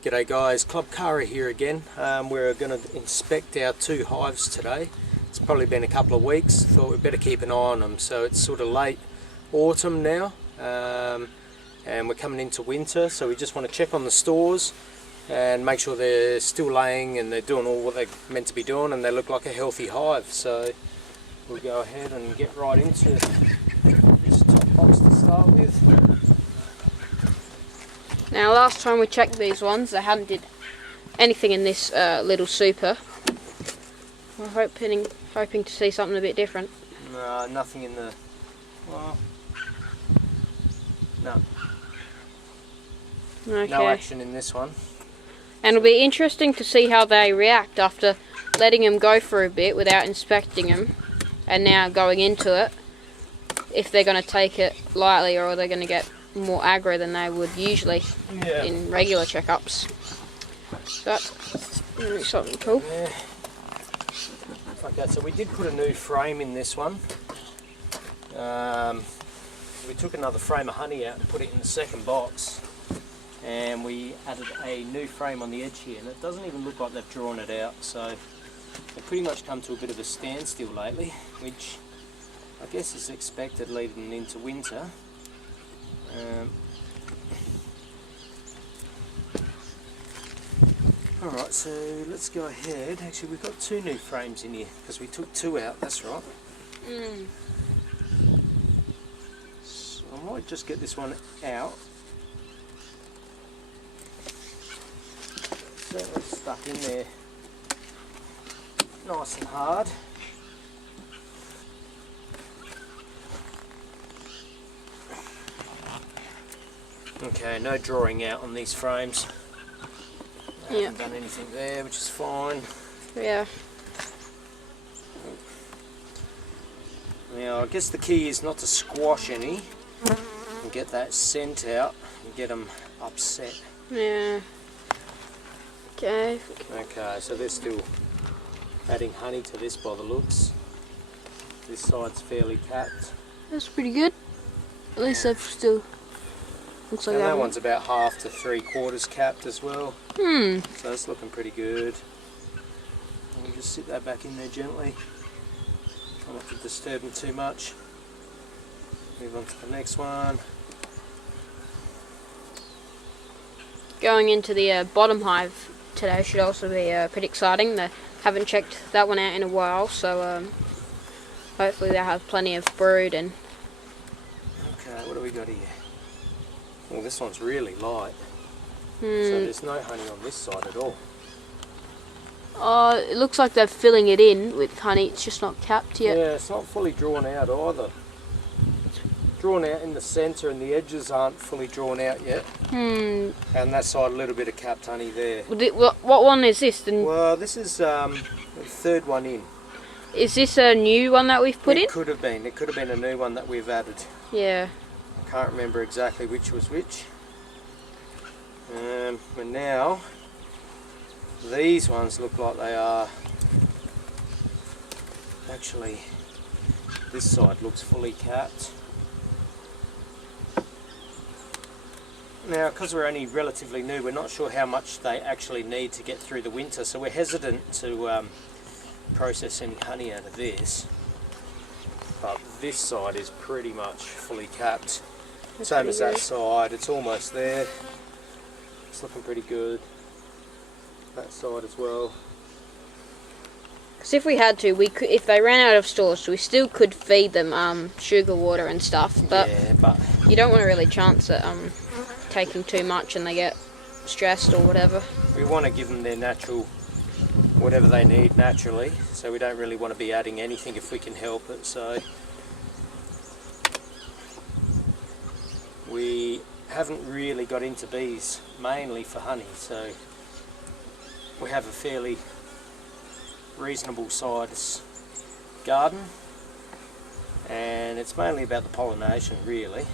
G'day guys, Club Cara here again. We're going to inspect our 2 hives today. It's probably been a couple of weeks, thought we'd better keep an eye on them. So it's sort of late autumn now, and we're coming into winter, so we just want to check on the stores and make sure they're still laying and they're doing all what they're meant to be doing and they look like a healthy hive. So we'll go ahead and get right into this top box to start with. Now last time we checked these ones, they hadn't did anything in this little super. We're hoping to see something a bit different. No, nothing in the... well... no. Okay. No action in this one. And it'll be interesting to see how they react after letting them go for a bit without inspecting them, and now going into it. If they're going to take it lightly, or they're going to get more aggro than they would usually in regular checkups. So that's really something cool. Yeah. Okay, so we did put a new frame in this one. We took another frame of honey out and put it in the second box, and we added a new frame on the edge here, and it doesn't even look like they've drawn it out, so they've pretty much come to a bit of a standstill lately, which I guess is expected leading into winter. Alright, so let's go ahead. Actually, we've got 2 new frames in here because we took 2 out, that's right. So I might just get this one out. Certainly stuck in there nice and hard. Okay, no drawing out on these frames. I haven't done anything there, which is fine. Yeah. Now, I guess the key is not to squash any and get that scent out and get them upset. Yeah. Okay. Okay, so they're still adding honey to this by the looks. This side's fairly capped. That's pretty good. At least they've still... looks like and that one's about 1/2 to 3/4 capped as well. So it's looking pretty good. And we'll just sit that back in there gently. Try not to disturb them too much. Move on to the next one. Going into the bottom hive today should also be pretty exciting. They haven't checked that one out in a while, so hopefully they'll have plenty of brood. And okay, what do we got here? Well, this one's really light, so there's no honey on this side at all. It looks like they're filling it in with honey, it's just not capped yet. Yeah, it's not fully drawn out either. It's drawn out in the centre and the edges aren't fully drawn out yet. And that side a little bit of capped honey there. What one is this? Well, this is the 3rd one in. Is this a new one that we've put in? It could have been. It could have been a new one that we've added. Yeah. Can't remember exactly which was which. But now these ones look like they are actually, this side looks fully capped. Now, because we're only relatively new, we're not sure how much they actually need to get through the winter, so we're hesitant to process any honey out of this. But this side is pretty much fully capped. Same as that side, it's almost there. It's looking pretty good. That side as well. Because if we had to, we could, if they ran out of stores, we still could feed them sugar water and stuff. But, yeah, but you don't want to really chance it taking too much and they get stressed or whatever. We want to give them their natural, whatever they need naturally. So we don't really want to be adding anything if we can help it. So we haven't really got into bees mainly for honey, so we have a fairly reasonable size garden, and it's mainly about the pollination really.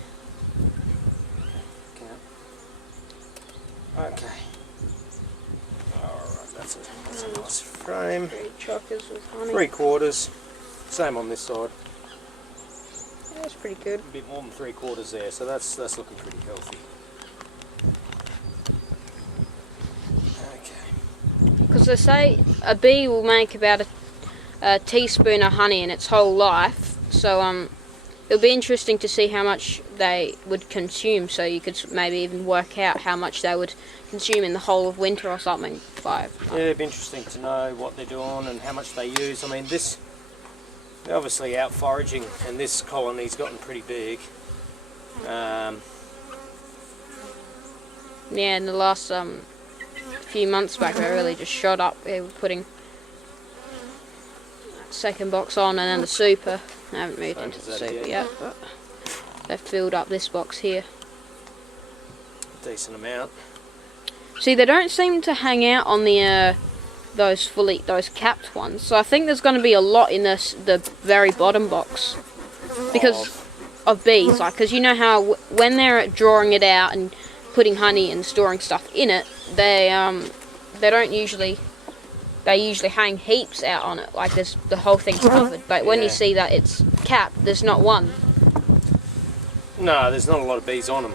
Okay. Alright, that's a nice frame. 3 chockers with honey. 3/4. Same on this side. Yeah, that's pretty good. A bit more than 3/4 there, so that's looking pretty healthy. Because they say a bee will make about a teaspoon of honey in its whole life. So it'll be interesting to see how much they would consume. So you could maybe even work out how much they would consume in the whole of winter or something. Yeah, it'd be interesting to know what they're doing and how much they use. I mean, they're obviously out foraging, and this colony's gotten pretty big. Yeah, in the last few months back, they really just shot up. They were putting that second box on, and then the super. I haven't moved into the super yet, but they've filled up this box here. Decent amount. See, they don't seem to hang out on the those capped ones. So I think there's going to be a lot in the very bottom box because of bees. Like, because you know how when they're drawing it out and putting honey and storing stuff in it, they don't usually. They usually hang heaps out on it, like the whole thing's covered. But when you see that it's capped, there's not one. No, there's not a lot of bees on them.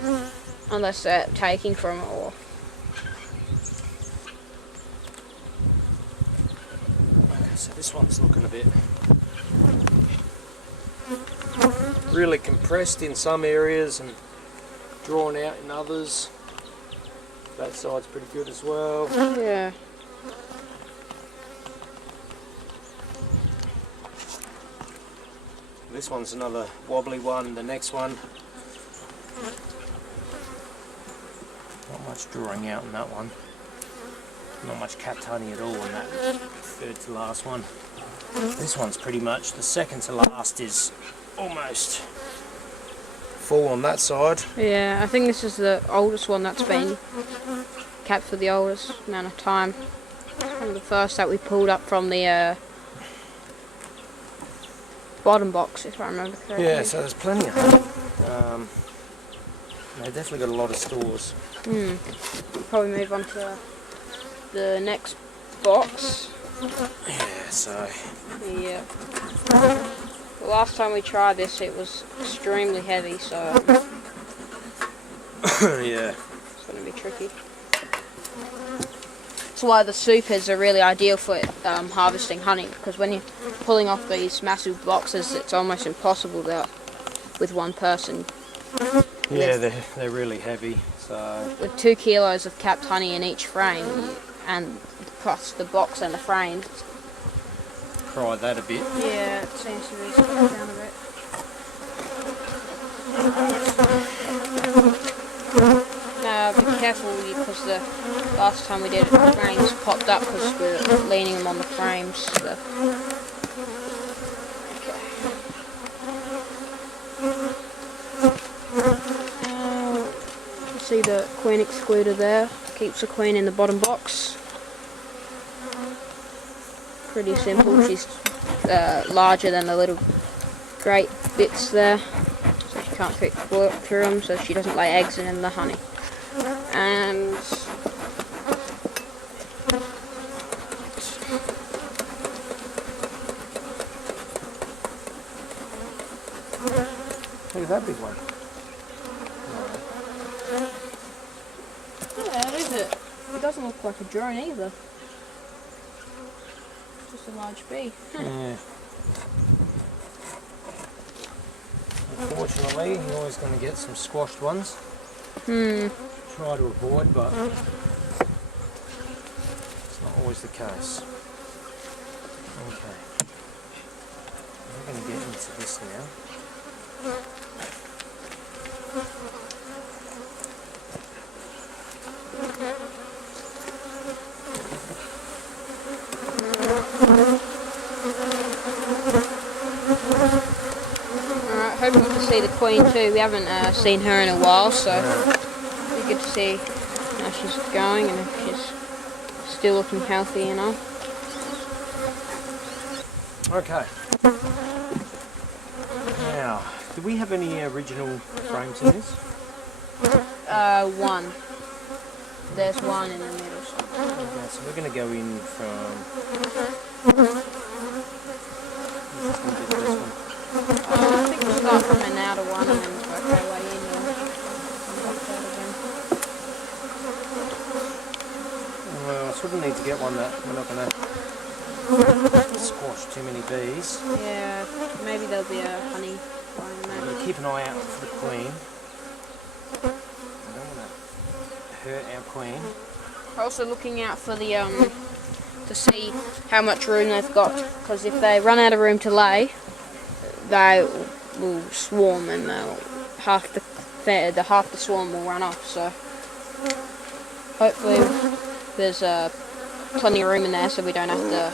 Unless they're taking from it or... Okay, so this one's looking a bit really compressed in some areas and drawn out in others. That side's pretty good as well. Yeah. This one's another wobbly one. The next one, not much drawing out in that one. Not much capped honey at all in that third to last one. This one's pretty much, the second to last is almost full on that side. Yeah, I think this is the oldest one that's been capped for the oldest amount of time. One of the first that we pulled up from the bottom box, if I remember correctly. Yeah, so there's plenty of honey. They definitely got a lot of stores. Probably move on to the next box. Yeah, so... Yeah. The last time we tried this, it was extremely heavy, so... yeah. It's going to be tricky. That's why the supers are really ideal for harvesting honey, because when you're pulling off these massive boxes, it's almost impossible with one person. Yeah, they're really heavy. So with 2 kilos of capped honey in each frame, and plus the box and the frame. Cry that a bit. Yeah, it seems to be slowing down a bit. Be careful because the last time we did it, the frames popped up because we were leaning them on the frames. So. Okay. See the queen excluder there? Keeps the queen in the bottom box. Pretty simple. She's larger than the little great bits there, so she can't fit through them, so she doesn't lay eggs in the honey. And look at that big one. yeah, is it? It doesn't look like a drone either. Just a large bee. Yeah. Unfortunately, you're always going to get some squashed ones. Try to avoid, but it's not always the case. Okay. We're going to get into this now. Alright, hoping to see the queen too. We haven't seen her in a while, so it'll be good to see how she's going and if she's still looking healthy, you know. Okay. Now, do we have any original frames in this? One. There's one in the middle. Okay, so we're going to go in from... I think we'll start from an outer one and then work our way in and come back out again. Well, sort of need to get one that we're not going to squash too many bees. Yeah, maybe there'll be a honey one. We're going to keep an eye out for the queen. I don't want to hurt our queen. Also looking out for the to see how much room they've got, because if they run out of room to lay, they will swarm and half the swarm will run off. So hopefully there's plenty of room in there, so we don't have to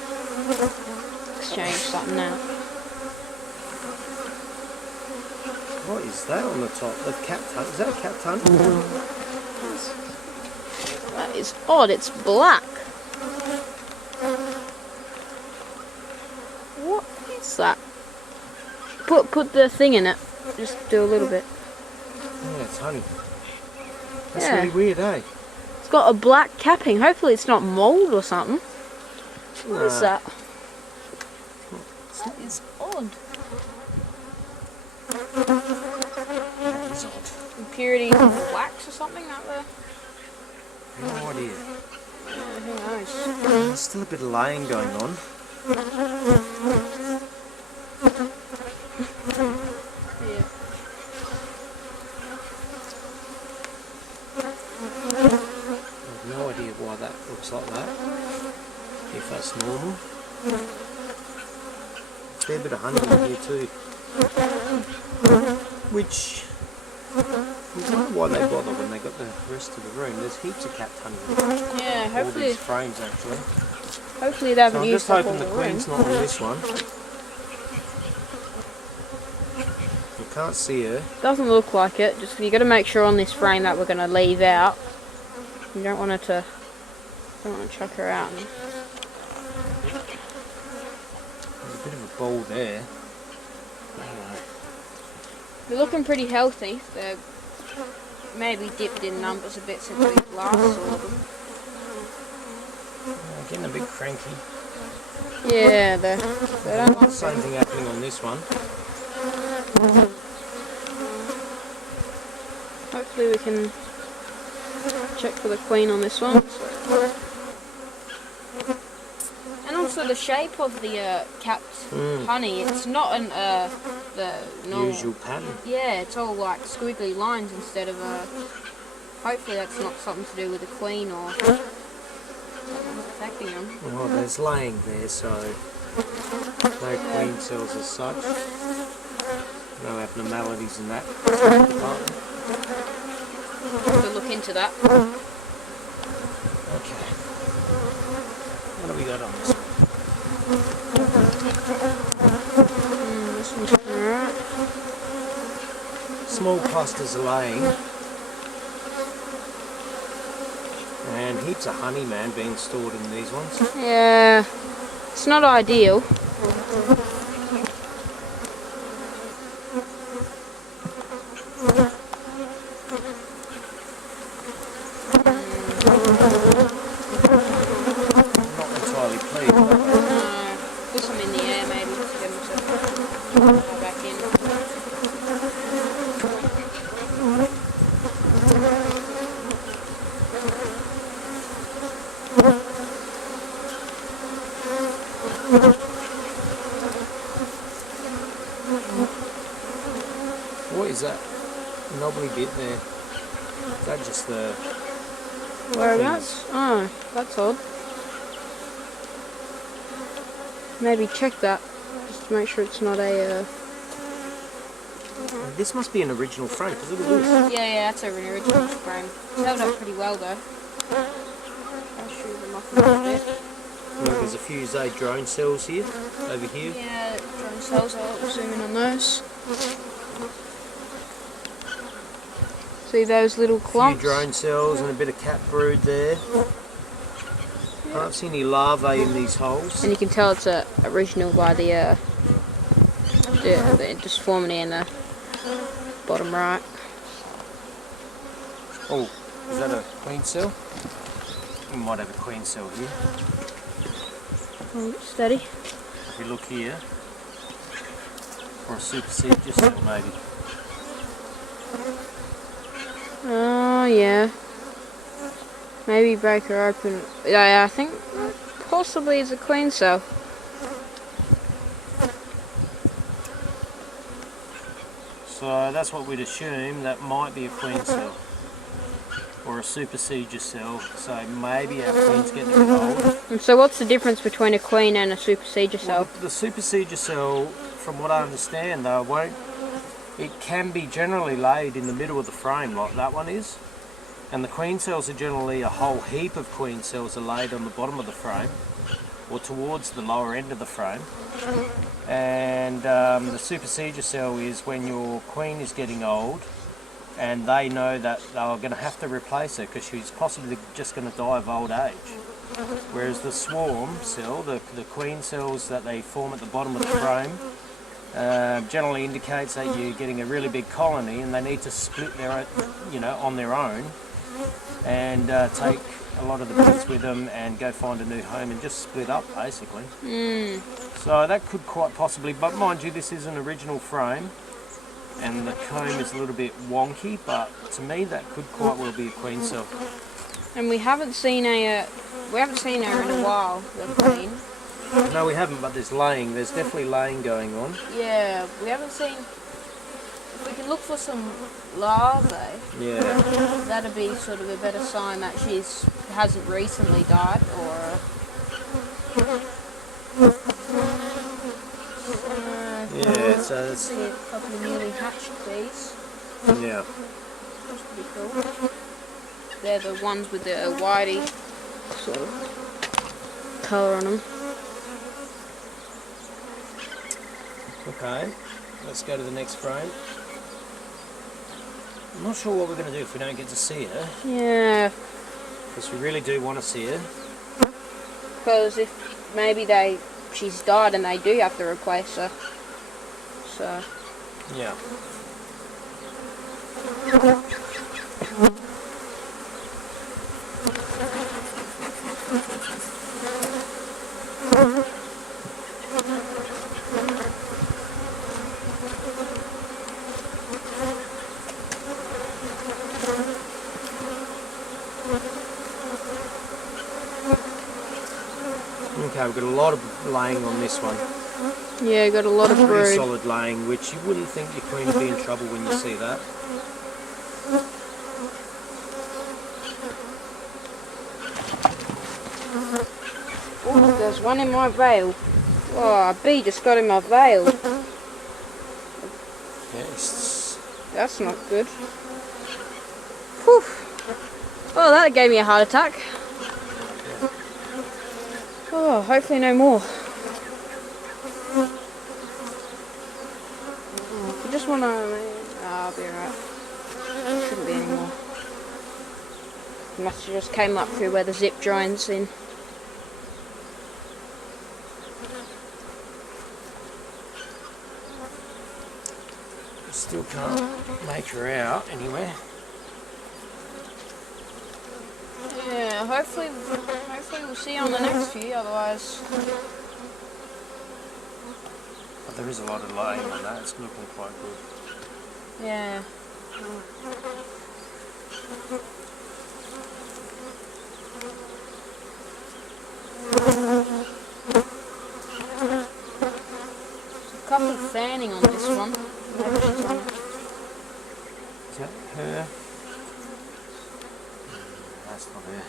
exchange something out. What is that on the top? The capped honey? Is that a capped honey? That is odd. It's black. What is that? Put the thing in it. Just do a little bit. Yeah, it's honey. That's Yeah. really weird, eh? It's got a black capping. Hopefully it's not mold or something. What is that? That is odd. That is odd. Impurity of wax or something out there? No idea. Yeah, who knows? There's still a bit of laying going on. Yeah. I've no idea why that looks like that. If that's normal. A fair bit of honey in here too. Which I don't know why they bother when they got the rest of the room. There's heaps of capped honey in Yeah, all hopefully these frames actually. they haven't So I'm used just up all hoping the the queen's room. not on this one. You can't see her. Doesn't look like it. Just you got to make sure on this frame that we're going to leave out. You don't want to chuck her out. There's a bit of a ball there. They're looking pretty healthy. They're maybe dipped in numbers a bit since we last saw them. Getting a bit cranky. Yeah, they don't like Same thing happening on this one. Hopefully we can check for the queen on this one. And also the shape of the capped honey, it's not the normal Usual pattern. Yeah, it's all like squiggly lines instead of hopefully that's not something to do with the queen or something affecting them. Well, there's laying there, so no queen cells as such. No abnormalities in that department. So look into that. Okay. What do we got on this one? This one's alright. Small clusters of laying. And heaps of honey, man, being stored in these ones. Yeah, it's not ideal. Not entirely pleased. Put some in the air maybe to get them to go back in. What is that knobbly bit there? Is that just the... Whereabouts? Oh, that's odd. Maybe check that, just to make sure it's not a... This must be an original frame, because look at this. Yeah, that's an original frame. It's held up pretty well though. I'll show them off a little bit. Look, there's a few Z drone cells here, over here. Yeah, drone cells, I'll zoom in on those. See those little A few clumps? drone cells and a bit of cat brood there. Can't see any larvae in these holes. And you can tell it's original by the disformity in the bottom right. Oh, is that a queen cell? We might have a queen cell here. Oh, steady. If you look here, or a supersede cell maybe. Oh yeah. Maybe break her open. Yeah, I think possibly it's a queen cell. So that's what we'd assume, that might be a queen cell. Or a supersedure cell, so maybe our queen's getting a bit old. And so what's the difference between a queen and a supersedure cell? Well, the supersedure cell, from what I understand though, it can be generally laid in the middle of the frame like that one is. And the queen cells are generally a whole heap of queen cells are laid on the bottom of the frame or towards the lower end of the frame. And the supersedure cell is when your queen is getting old and they know that they're going to have to replace her because she's possibly just going to die of old age. Whereas the swarm cell, the queen cells that they form at the bottom of the frame, generally indicates that you're getting a really big colony and they need to split their own, on their own and take a lot of the birds with them and go find a new home and just split up basically. So that could quite possibly, but mind you, this is an original frame and the comb is a little bit wonky, but to me that could quite well be a queen cell. And we haven't seen her in a while, the queen. No, we haven't, but there's definitely laying going on. Yeah, we haven't seen. If we can look for some larvae, yeah, that'd be sort of a better sign that she hasn't recently died, or. Yeah, it's a couple of newly hatched bees. Yeah. That's pretty cool. They're the ones with the whitey sort of colour on them. Okay, let's go to the next frame. I'm not sure what we're going to do if we don't get to see her. Yeah. Because we really do want to see her. Because if maybe she's died and they do have to replace her. So. Yeah. Okay, we've got a lot of laying on this one. Yeah, got a lot of pretty brood. solid laying, which you wouldn't think your queen would be in trouble when you see that. Oh, there's one in my veil. Oh, a bee just got in my veil. Yes. That's not good. Whew. Oh, that gave me a heart attack. Oh, hopefully no more. I just want to... I'll be alright. Shouldn't be any more. Must have just came up through where the zip joins in. Still can't make her out anywhere. Yeah, hopefully we'll see on the next few, otherwise... But there is a lot of laying on that, it's looking quite good. Yeah. A couple of fanning on this one. Is that her? That's not her.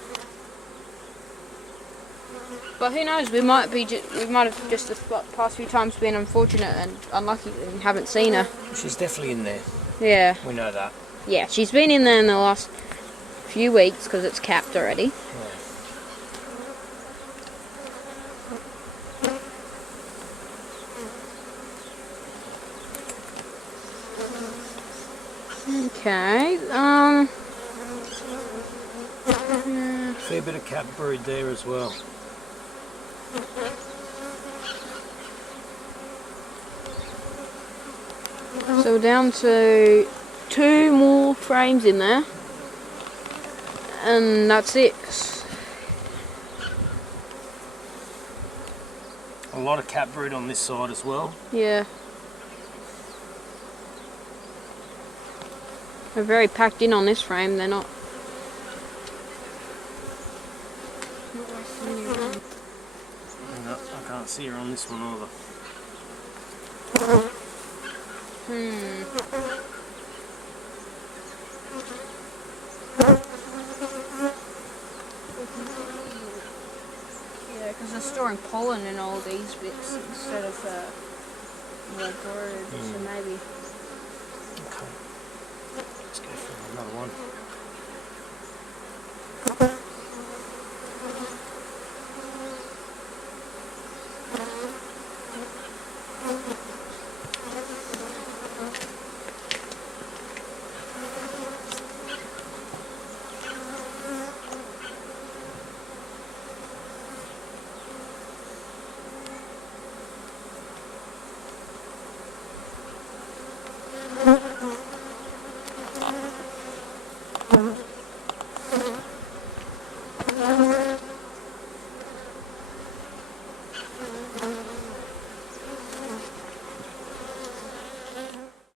But who knows? We might have just the past few times been unfortunate and unlucky and haven't seen her. She's definitely in there. Yeah. We know that. Yeah, she's been in there in the last few weeks because it's capped already. Yeah. Okay. Fair bit of cap brood there as well. So we're down to 2 more frames in there, and that's it. A lot of cap brood on this side as well. Yeah. They're very packed in on this frame, they're not. No, I can't see her on this one either. Yeah, because they're storing pollen in all these bits instead of more brood, so maybe. Okay. Let's go for another one.